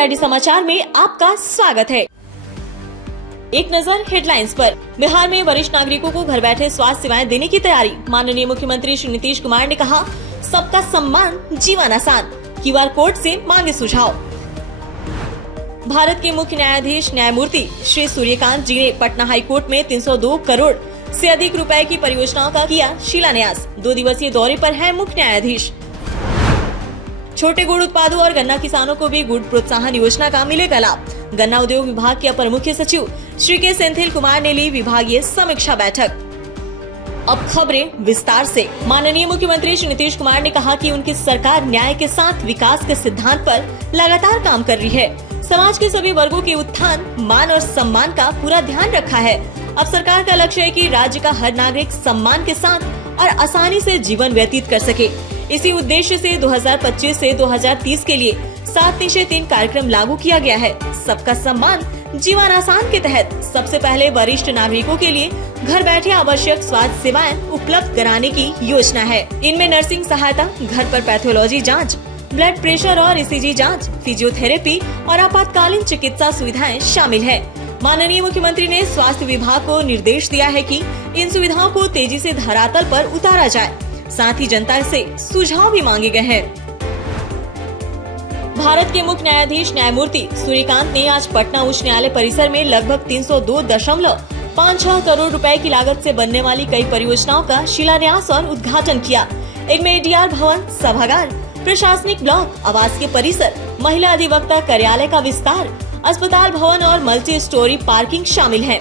DRD समाचार में आपका स्वागत है। एक नजर हेडलाइंस पर। बिहार में वरिष्ठ नागरिकों को घर बैठे स्वास्थ्य सेवाएं देने की तैयारी। माननीय मुख्यमंत्री श्री नीतीश कुमार ने कहा, सबका सम्मान, जीवन आसान। QR कोड से मांगे सुझाव। भारत के मुख्य न्यायाधीश न्यायमूर्ति श्री सूर्यकांत जी ने पटना हाई कोर्ट में 302 करोड़ से अधिक रुपए की परियोजनाओं का किया शिलान्यास। 2 दिवसीय दौरे पर है मुख्य न्यायाधीश। छोटे गुड़ उत्पादकों और गन्ना किसानों को भी गुड़ प्रोत्साहन योजना का मिलेगा लाभ। गन्ना उद्योग विभाग के अपर मुख्य सचिव श्री के सेंथिल कुमार ने ली विभागीय समीक्षा बैठक। अब खबरें विस्तार से। माननीय मुख्यमंत्री श्री नीतीश कुमार ने कहा कि उनकी सरकार न्याय के साथ विकास के सिद्धांत पर लगातार काम कर रही है। समाज के सभी वर्गों के उत्थान, मान और सम्मान का पूरा ध्यान रखा है। अब सरकार का लक्ष्य है कि राज्य का हर नागरिक सम्मान के साथ और आसानी से जीवन व्यतीत कर सके। इसी उद्देश्य से 2025 से 2030 के लिए 7-3 कार्यक्रम लागू किया गया है। सबका सम्मान, जीवन आसान के तहत सबसे पहले वरिष्ठ नागरिकों के लिए घर बैठे आवश्यक स्वास्थ्य सेवाएं उपलब्ध कराने की योजना है। इनमें नर्सिंग सहायता, घर पर पैथोलॉजी जांच, ब्लड प्रेशर और ECG जांच, फिजियोथेरेपी और आपातकालीन चिकित्सा सुविधाएं शामिल है। माननीय मुख्यमंत्री ने स्वास्थ्य विभाग को निर्देश दिया है कि इन सुविधाओं को तेजी से धरातल पर उतारा जाए। साथ ही जनता से सुझाव भी मांगे गए हैं। भारत के मुख्य न्यायाधीश न्यायमूर्ति सूर्यकांत ने आज पटना उच्च न्यायालय परिसर में लगभग 302.56 करोड़ रुपए की लागत से बनने वाली कई परियोजनाओं का शिलान्यास और उद्घाटन किया। इनमें ADR भवन, सभागार, प्रशासनिक ब्लॉक, आवासीय परिसर, महिला अधिवक्ता कार्यालय का विस्तार, अस्पताल भवन और मल्टी स्टोरी पार्किंग शामिल है।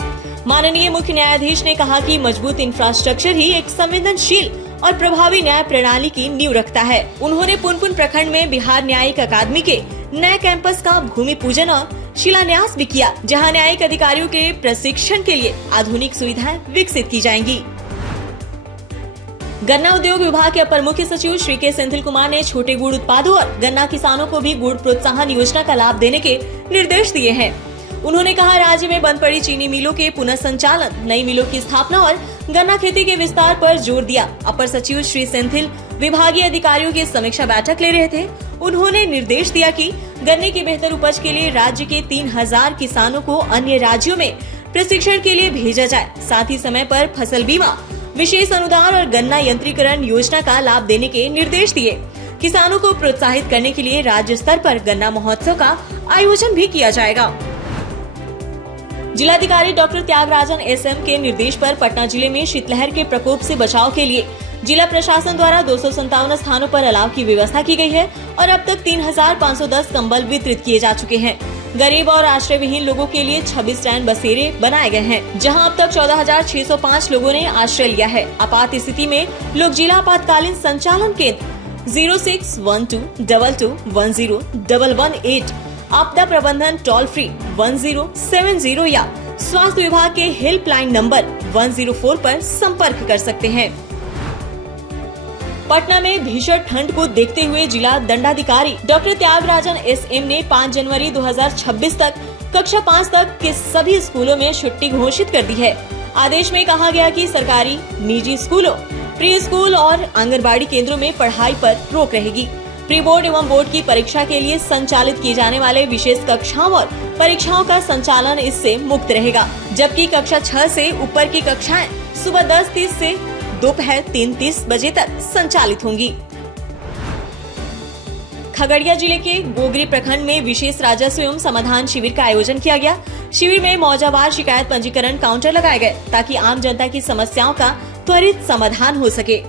माननीय मुख्य न्यायाधीश ने कहा कि मजबूत इंफ्रास्ट्रक्चर ही एक संवेदनशील और प्रभावी न्याय प्रणाली की नींव रखता है। उन्होंने पुनपुन प्रखंड में बिहार न्यायिक अकादमी के नए कैंपस का भूमि पूजन और शिलान्यास भी किया, जहां न्यायिक अधिकारियों के प्रशिक्षण के लिए आधुनिक सुविधाएं विकसित की जाएंगी। गन्ना उद्योग विभाग के अपर मुख्य सचिव श्री के सेंथिल कुमार ने छोटे गुड़ उत्पादकों और गन्ना किसानों को भी गुड़ प्रोत्साहन योजना का लाभ देने के निर्देश दिए हैं। उन्होंने कहा, राज्य में बंद पड़ी चीनी मिलों के पुनः संचालन, नई मिलों की स्थापना और गन्ना खेती के विस्तार पर जोर दिया। अपर सचिव श्री सेंथिल विभागीय अधिकारियों की समीक्षा बैठक ले रहे थे। उन्होंने निर्देश दिया कि गन्ने की बेहतर उपज के लिए राज्य के 3000 किसानों को अन्य राज्यों में प्रशिक्षण के लिए भेजा जाए। साथ ही समय पर फसल बीमा, विशेष अनुदान और गन्ना यंत्रीकरण योजना का लाभ देने के निर्देश दिए। किसानों को प्रोत्साहित करने के लिए राज्य स्तर पर गन्ना महोत्सव का आयोजन भी किया जाएगा। जिलाधिकारी डॉक्टर त्यागराजन SM के निर्देश पर पटना जिले में शीतलहर के प्रकोप से बचाव के लिए जिला प्रशासन द्वारा 257 स्थानों पर अलाव की व्यवस्था की गई है और अब तक 3510 कंबल वितरित किए जा चुके हैं। गरीब और आश्रय विहीन लोगों के लिए 26 स्टैंड बसेरे बनाए गए हैं, जहां अब तक 14,605 लोगों ने आश्रय लिया है। आपात स्थिति में लोग जिला आपातकालीन संचालन केंद्र 061222101118, आपदा प्रबंधन टोल फ्री 1070 या स्वास्थ्य विभाग के हेल्पलाइन नंबर 104 पर संपर्क कर सकते हैं। पटना में भीषण ठंड को देखते हुए जिला दंडाधिकारी डॉक्टर त्यागराजन SM ने 5 जनवरी 2026 तक कक्षा 5 तक के सभी स्कूलों में छुट्टी घोषित कर दी है। आदेश में कहा गया कि सरकारी, निजी स्कूलों, प्री स्कूल और आंगनबाड़ी केंद्रों में पढ़ाई पर रोक रहेगी। प्री बोर्ड एवं बोर्ड की परीक्षा के लिए संचालित किए जाने वाले विशेष कक्षाओं और परीक्षाओं का संचालन इससे मुक्त रहेगा, जबकि कक्षा 6 से ऊपर की कक्षाएं सुबह 10:30 से दोपहर 3:30 बजे तक संचालित होंगी। खगड़िया जिले के गोगरी प्रखंड में विशेष राजस्व एवं समाधान शिविर का आयोजन किया गया। शिविर में मौजावार शिकायत पंजीकरण काउंटर लगाए गए ताकि आम जनता की समस्याओं का त्वरित समाधान हो सके।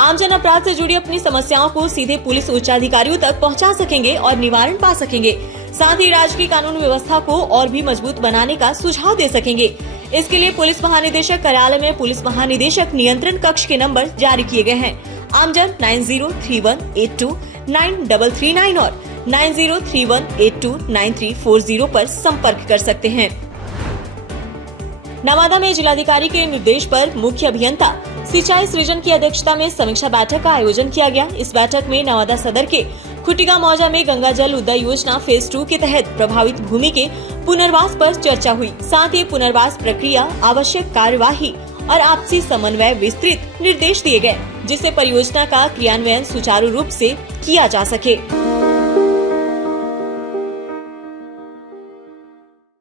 आमजन अपराध से जुड़ी अपनी समस्याओं को सीधे पुलिस उच्चाधिकारियों तक पहुंचा सकेंगे और निवारण पा सकेंगे। साथ ही राज्य की कानून व्यवस्था को और भी मजबूत बनाने का सुझाव दे सकेंगे। इसके लिए पुलिस महानिदेशक कार्यालय में पुलिस महानिदेशक नियंत्रण कक्ष के नंबर जारी किए गए हैं। आमजन 9031829339 और 9031829340 पर संपर्क कर सकते हैं। नवादा में जिलाधिकारी के निर्देश पर मुख्य अभियंता सिंचाई सृजन की अध्यक्षता में समीक्षा बैठक का आयोजन किया गया। इस बैठक में नवादा सदर के खुटिगा मौजा में गंगा जल उदय योजना फेज 2 के तहत प्रभावित भूमि के पुनर्वास पर चर्चा हुई। साथ ही पुनर्वास प्रक्रिया, आवश्यक कार्यवाही और आपसी समन्वय विस्तृत निर्देश दिए गए, जिससे परियोजना का क्रियान्वयन सुचारू रूप से किया जा सके।